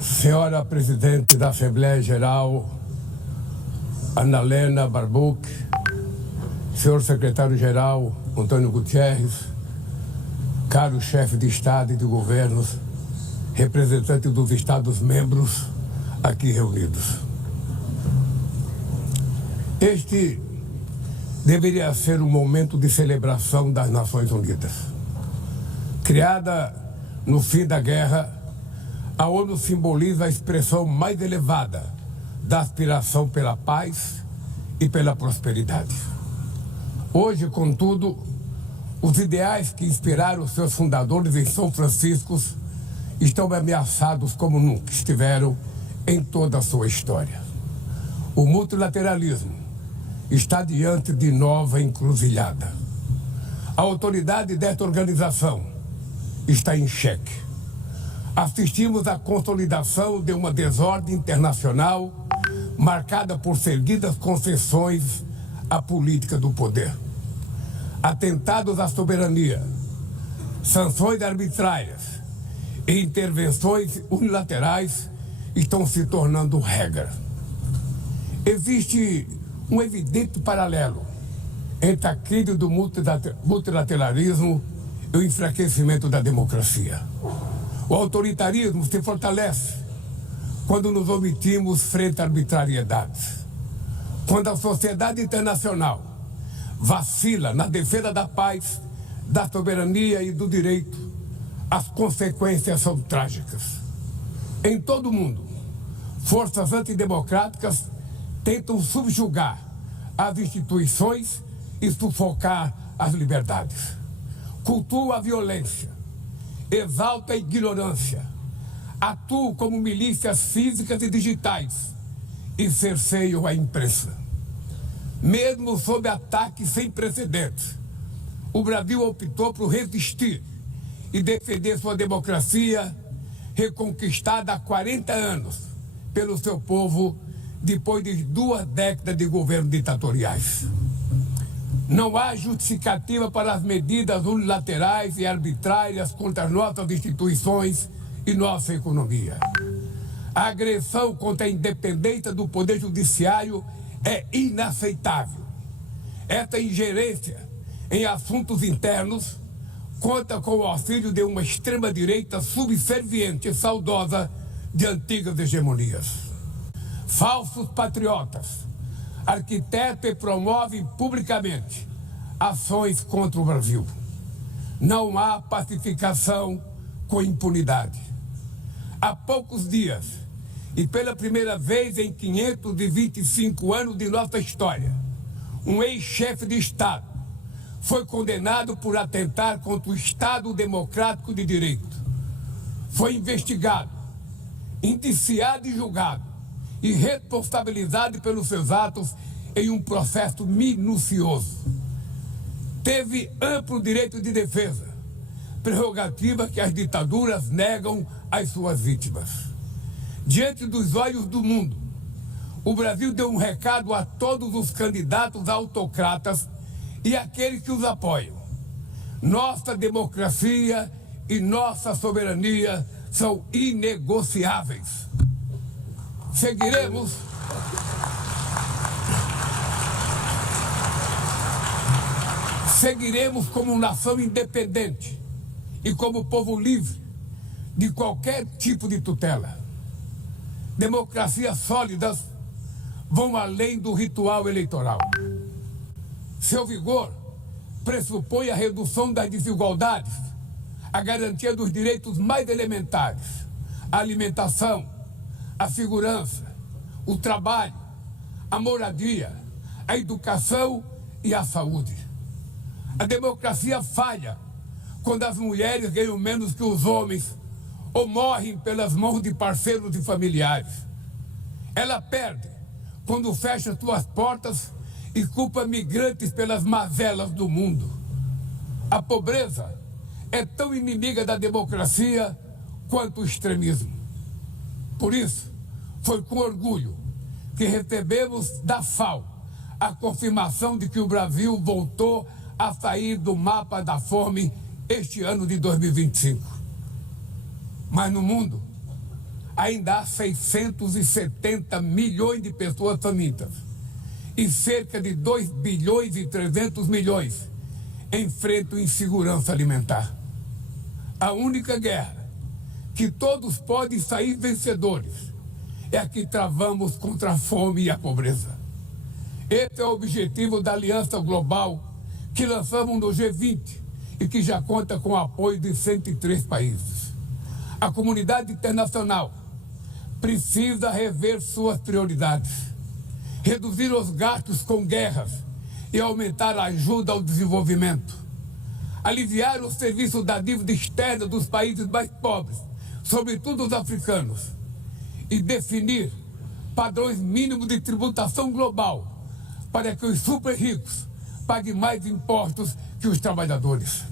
Senhora Presidente da Assembleia Geral, Ana Helena Barbuch, senhor Secretário-Geral, Antônio Gutierrez, caro chefe de Estado e de governos, representantes dos Estados-membros aqui reunidos. Este deveria ser um momento de celebração das Nações Unidas. Criada no fim da guerra, a ONU simboliza a expressão mais elevada da aspiração pela paz e pela prosperidade. Hoje, contudo, os ideais que inspiraram seus fundadores em São Francisco estão ameaçados como nunca estiveram em toda a sua história. O multilateralismo está diante de nova encruzilhada. A autoridade desta organização está em xeque. Assistimos à consolidação de uma desordem internacional marcada por seguidas concessões à política do poder. Atentados à soberania, sanções arbitrárias e intervenções unilaterais estão se tornando regra. Existe um evidente paralelo entre a crise do multilateralismo e o enfraquecimento da democracia. O autoritarismo se fortalece quando nos omitimos frente a arbitrariedades. Quando a sociedade internacional vacila na defesa da paz, da soberania e do direito, as consequências são trágicas. Em todo o mundo, forças antidemocráticas tentam subjugar as instituições e sufocar as liberdades. Cultuam a violência, exalta a ignorância, atuam como milícias físicas e digitais e cerceiam a imprensa. Mesmo sob ataques sem precedentes, o Brasil optou por resistir e defender sua democracia, reconquistada há 40 anos pelo seu povo, depois de 2 décadas de governo ditatoriais. Não há justificativa para as medidas unilaterais e arbitrárias contra nossas instituições e nossa economia. A agressão contra a independência do Poder Judiciário é inaceitável. Esta ingerência em assuntos internos conta com o auxílio de uma extrema-direita subserviente e saudosa de antigas hegemonias. Falsos patriotas arquitetam e promovem publicamente ações contra o Brasil. Não há pacificação com impunidade. Há poucos dias, e pela primeira vez em 525 anos de nossa história, um ex-chefe de Estado foi condenado por atentar contra o Estado Democrático de Direito. Foi investigado, indiciado e julgado, e responsabilizado pelos seus atos em um processo minucioso. Teve amplo direito de defesa, prerrogativa que as ditaduras negam às suas vítimas. Diante dos olhos do mundo, o Brasil deu um recado a todos os candidatos autocratas e aqueles que os apoiam. Nossa democracia e nossa soberania são inegociáveis. Seguiremos como nação independente e como povo livre de qualquer tipo de tutela. Democracias sólidas vão além do ritual eleitoral. Seu vigor pressupõe a redução das desigualdades, a garantia dos direitos mais elementares, a alimentação, a segurança, o trabalho, a moradia, a educação e a saúde. A democracia falha quando as mulheres ganham menos que os homens ou morrem pelas mãos de parceiros e familiares. Ela perde quando fecha suas portas e culpa migrantes pelas mazelas do mundo. A pobreza é tão inimiga da democracia quanto o extremismo. Por isso, foi com orgulho que recebemos da FAO a confirmação de que o Brasil voltou a sair do mapa da fome este ano de 2025. Mas no mundo, ainda há 670 milhões de pessoas famintas e cerca de 2 bilhões e 300 milhões enfrentam insegurança alimentar. A única guerra que todos podem sair vencedores é a que travamos contra a fome e a pobreza. Esse é o objetivo da Aliança Global que lançamos no G20 e que já conta com o apoio de 103 países. A comunidade internacional precisa rever suas prioridades, reduzir os gastos com guerras e aumentar a ajuda ao desenvolvimento, aliviar o serviço da dívida externa dos países mais pobres, sobretudo os africanos, e definir padrões mínimos de tributação global para que os super ricos paguem mais impostos que os trabalhadores.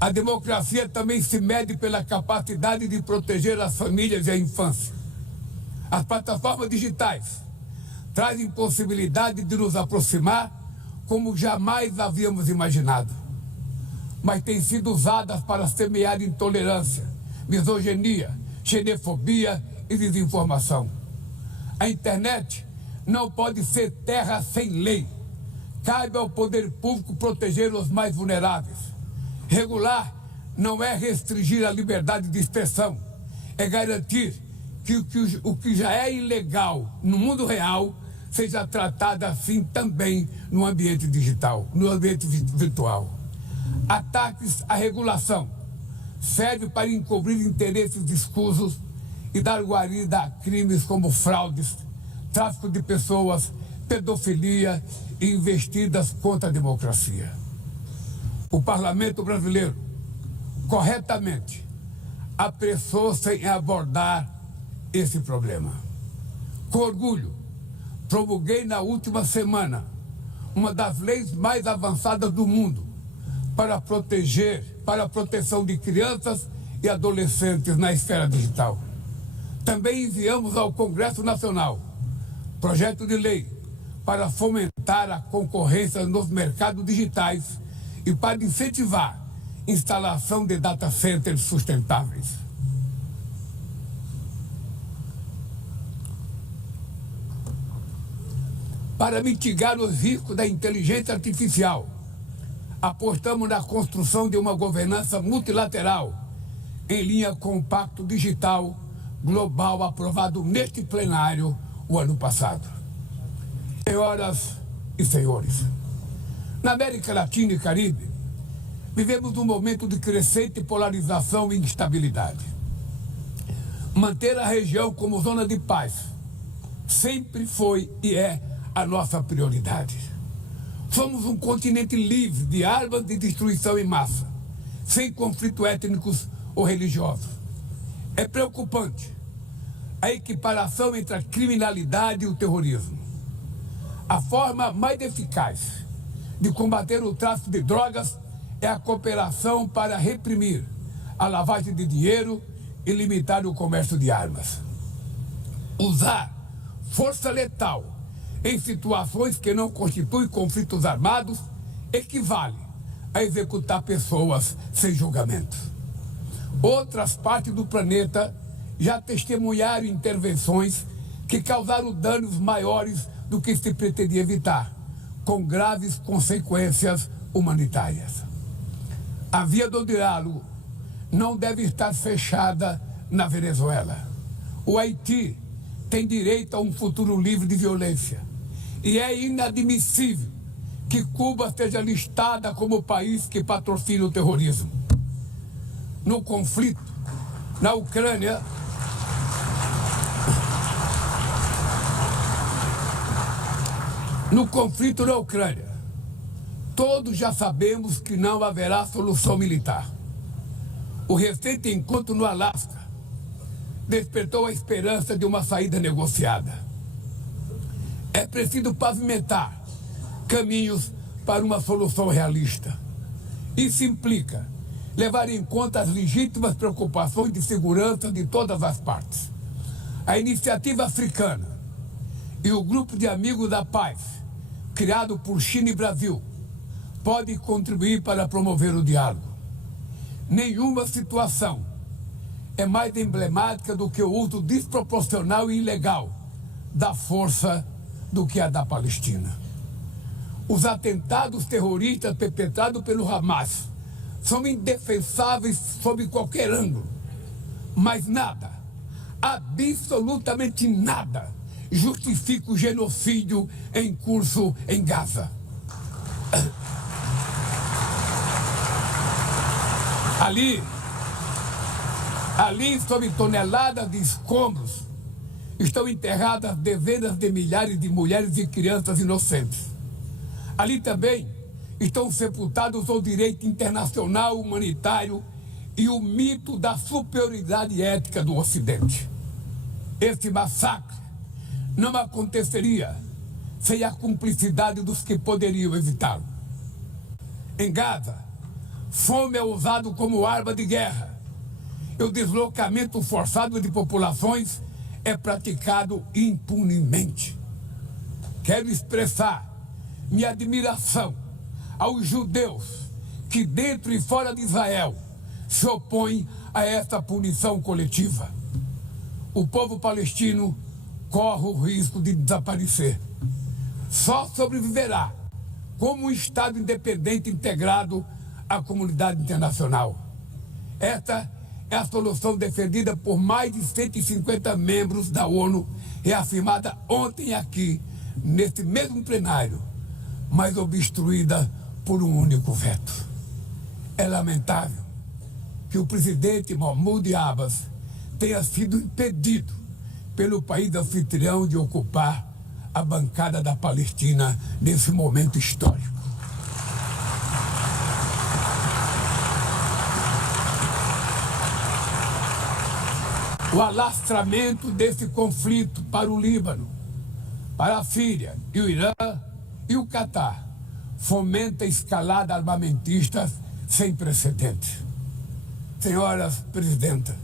A democracia também se mede pela capacidade de proteger as famílias e a infância. As plataformas digitais trazem possibilidade de nos aproximar como jamais havíamos imaginado, mas têm sido usadas para semear intolerância, misoginia, xenofobia e desinformação. A internet não pode ser terra sem lei. Cabe ao poder público proteger os mais vulneráveis. Regular não é restringir a liberdade de expressão, é garantir que o que já é ilegal no mundo real seja tratado assim também no ambiente digital, no ambiente virtual. Ataques à regulação servem para encobrir interesses escusos e dar guarida a crimes como fraudes, tráfico de pessoas, pedofilia e investidas contra a democracia. O Parlamento brasileiro, corretamente, apressou-se em abordar esse problema. Com orgulho, promulguei na última semana uma das leis mais avançadas do mundo para a proteção de crianças e adolescentes na esfera digital. Também enviamos ao Congresso Nacional projeto de lei para fomentar a concorrência nos mercados digitais e para incentivar a instalação de data centers sustentáveis. Para mitigar os riscos da inteligência artificial, apostamos na construção de uma governança multilateral em linha com o Pacto Digital Global aprovado neste plenário o ano passado. Senhoras e senhores, na América Latina e Caribe, vivemos um momento de crescente polarização e instabilidade. Manter a região como zona de paz sempre foi e é a nossa prioridade. Somos um continente livre de armas de destruição em massa, sem conflitos étnicos ou religiosos. É preocupante a equiparação entre a criminalidade e o terrorismo. A forma mais eficaz de combater o tráfico de drogas é a cooperação para reprimir a lavagem de dinheiro e limitar o comércio de armas. Usar força letal em situações que não constituem conflitos armados equivale a executar pessoas sem julgamento. Outras partes do planeta já testemunharam intervenções que causaram danos maiores do que se pretendia evitar, com graves consequências humanitárias. A via do diálogo não deve estar fechada na Venezuela. O Haiti tem direito a um futuro livre de violência e é inadmissível que Cuba seja listada como o país que patrocina o terrorismo. No conflito na Ucrânia, todos já sabemos que não haverá solução militar. O recente encontro no Alasca despertou a esperança de uma saída negociada. É preciso pavimentar caminhos para uma solução realista. Isso implica levar em conta as legítimas preocupações de segurança de todas as partes. A Iniciativa Africana e o Grupo de Amigos da Paz, criado por China e Brasil, podem contribuir para promover o diálogo. Nenhuma situação é mais emblemática do que o uso desproporcional e ilegal da força do que a da Palestina. Os atentados terroristas perpetrados pelo Hamas são indefensáveis sob qualquer ângulo, mas nada, absolutamente nada, justifica o genocídio em curso em Gaza. Ali, sob toneladas de escombros, estão enterradas dezenas de milhares de mulheres e crianças inocentes. Ali também estão sepultados o direito internacional humanitário e o mito da superioridade ética do Ocidente. Esse massacre não aconteceria sem a cumplicidade dos que poderiam evitá-lo. Em Gaza, fome é usado como arma de guerra e o deslocamento forçado de populações é praticado impunemente. Quero expressar minha admiração aos judeus que, dentro e fora de Israel, se opõem a essa punição coletiva. O povo palestino corre o risco de desaparecer. Só sobreviverá como um Estado independente integrado à comunidade internacional. Esta é a solução defendida por mais de 150 membros da ONU, reafirmada ontem aqui, nesse mesmo plenário, mas obstruída por um único veto. É lamentável que o presidente Mahmoud Abbas tenha sido impedido pelo país anfitrião de ocupar a bancada da Palestina nesse momento histórico. O alastramento desse conflito para o Líbano, para a Síria e o Irã e o Catar fomenta a escalada armamentista sem precedentes. Senhoras presidentas,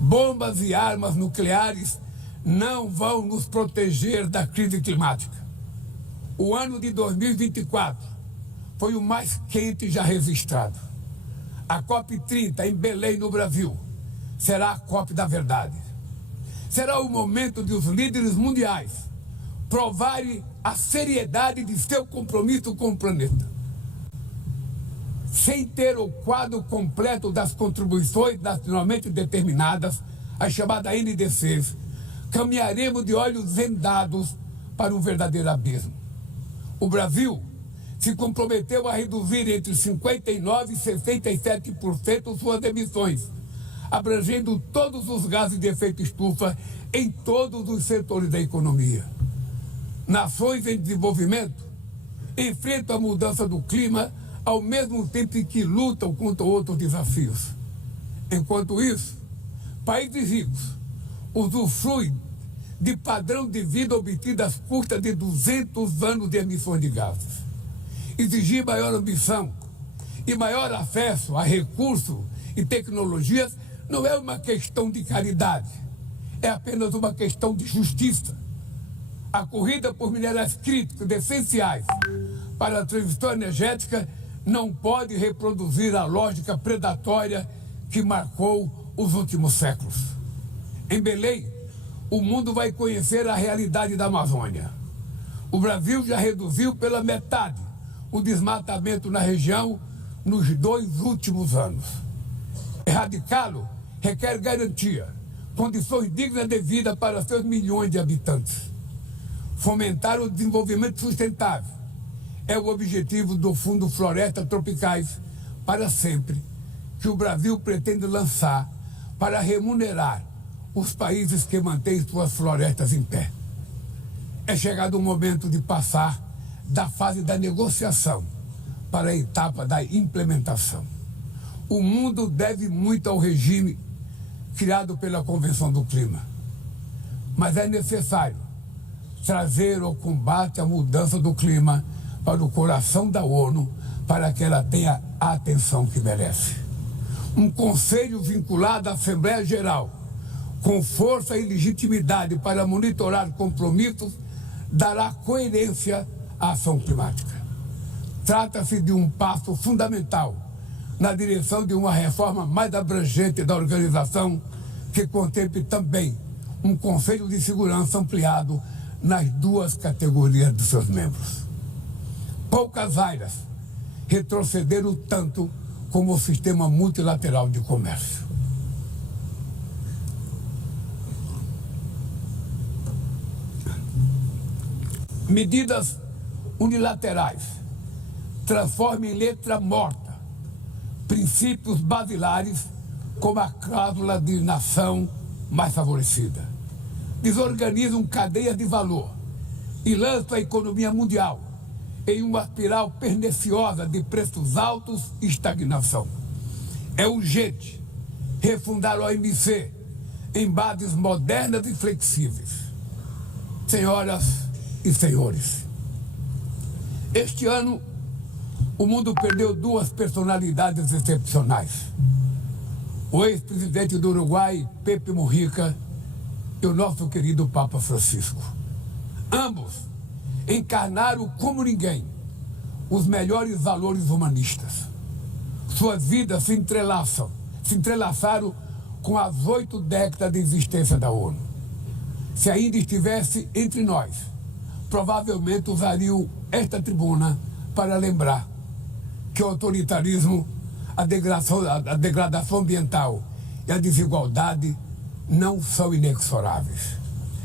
bombas e armas nucleares não vão nos proteger da crise climática. O ano de 2024 foi o mais quente já registrado. A COP30 em Belém, no Brasil, será a COP da verdade. Será o momento de os líderes mundiais provarem a seriedade de seu compromisso com o planeta. Sem ter o quadro completo das contribuições nacionalmente determinadas, as chamadas NDCs, caminharemos de olhos vendados para um verdadeiro abismo. O Brasil se comprometeu a reduzir entre 59% e 67% suas emissões, abrangendo todos os gases de efeito estufa em todos os setores da economia. Nações em desenvolvimento enfrentam a mudança do clima ao mesmo tempo que lutam contra outros desafios. Enquanto isso, países ricos usufruem de padrão de vida obtido às custas de 200 anos de emissões de gases. Exigir maior ambição e maior acesso a recursos e tecnologias não é uma questão de caridade, é apenas uma questão de justiça. A corrida por minerais críticos essenciais para a transição energética não pode reproduzir a lógica predatória que marcou os últimos séculos. Em Belém, o mundo vai conhecer a realidade da Amazônia. O Brasil já reduziu pela metade o desmatamento na região nos 2 últimos anos. Erradicá-lo requer garantia, condições dignas de vida para seus milhões de habitantes. Fomentar o desenvolvimento sustentável é o objetivo do Fundo Florestas Tropicais para Sempre, que o Brasil pretende lançar para remunerar os países que mantêm suas florestas em pé. É chegado o momento de passar da fase da negociação para a etapa da implementação. O mundo deve muito ao regime criado pela Convenção do Clima, mas é necessário trazer o combate à mudança do clima para o coração da ONU, para que ela tenha a atenção que merece. Um conselho vinculado à Assembleia Geral, com força e legitimidade para monitorar compromissos, dará coerência à ação climática. Trata-se de um passo fundamental na direção de uma reforma mais abrangente da organização, que contemple também um Conselho de Segurança ampliado nas duas categorias de seus membros. Poucas áreas retrocederam tanto como o sistema multilateral de comércio. Medidas unilaterais transformam em letra morta princípios basilares como a cláusula de nação mais favorecida. Desorganizam cadeias de valor e lançam a economia mundial em uma espiral perniciosa de preços altos e estagnação. É urgente refundar a OMC em bases modernas e flexíveis. Senhoras e senhores, este ano o mundo perdeu duas personalidades excepcionais. O ex-presidente do Uruguai, Pepe Mujica, e o nosso querido Papa Francisco. Ambos encarnaram como ninguém os melhores valores humanistas. Suas vidas se entrelaçaram com as 8 décadas de existência da ONU. Se ainda estivesse entre nós, provavelmente usariam esta tribuna para lembrar que o autoritarismo, a degradação ambiental e a desigualdade não são inexoráveis.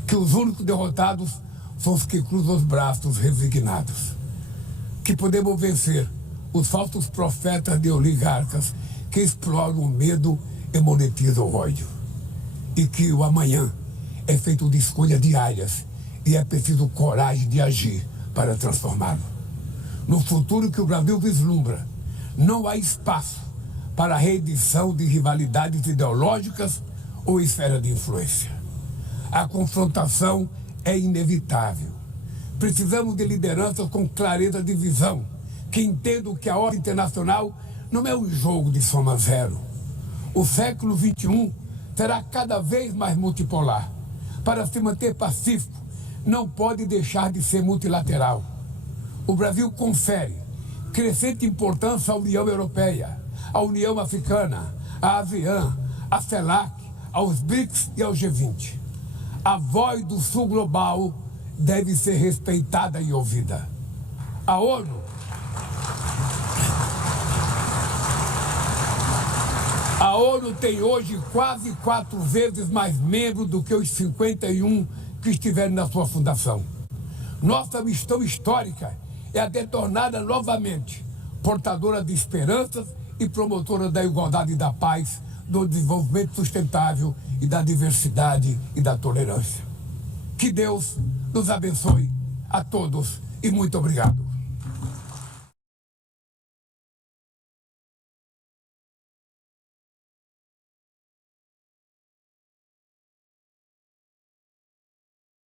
Que os únicos derrotados são os que cruzam os braços resignados. Que podemos vencer os falsos profetas de oligarcas que exploram o medo e monetizam o ódio. E que o amanhã é feito de escolhas diárias e é preciso coragem de agir para transformá-lo. No futuro que o Brasil vislumbra, não há espaço para a reedição de rivalidades ideológicas ou esfera de influência. A confrontação é inevitável. Precisamos de lideranças com clareza de visão, que entendam que a ordem internacional não é um jogo de soma zero. O século XXI será cada vez mais multipolar. Para se manter pacífico, não pode deixar de ser multilateral. O Brasil confere crescente importância à União Europeia, à União Africana, à ASEAN, à CELAC, aos BRICS e ao G20. A voz do Sul global deve ser respeitada e ouvida. A ONU tem hoje quase 4 vezes mais membros do que os 51 que estiveram na sua fundação. Nossa missão histórica é a de torná-la novamente portadora de esperanças e promotora da igualdade e da paz, do desenvolvimento sustentável e da diversidade e da tolerância. Que Deus nos abençoe a todos e muito obrigado.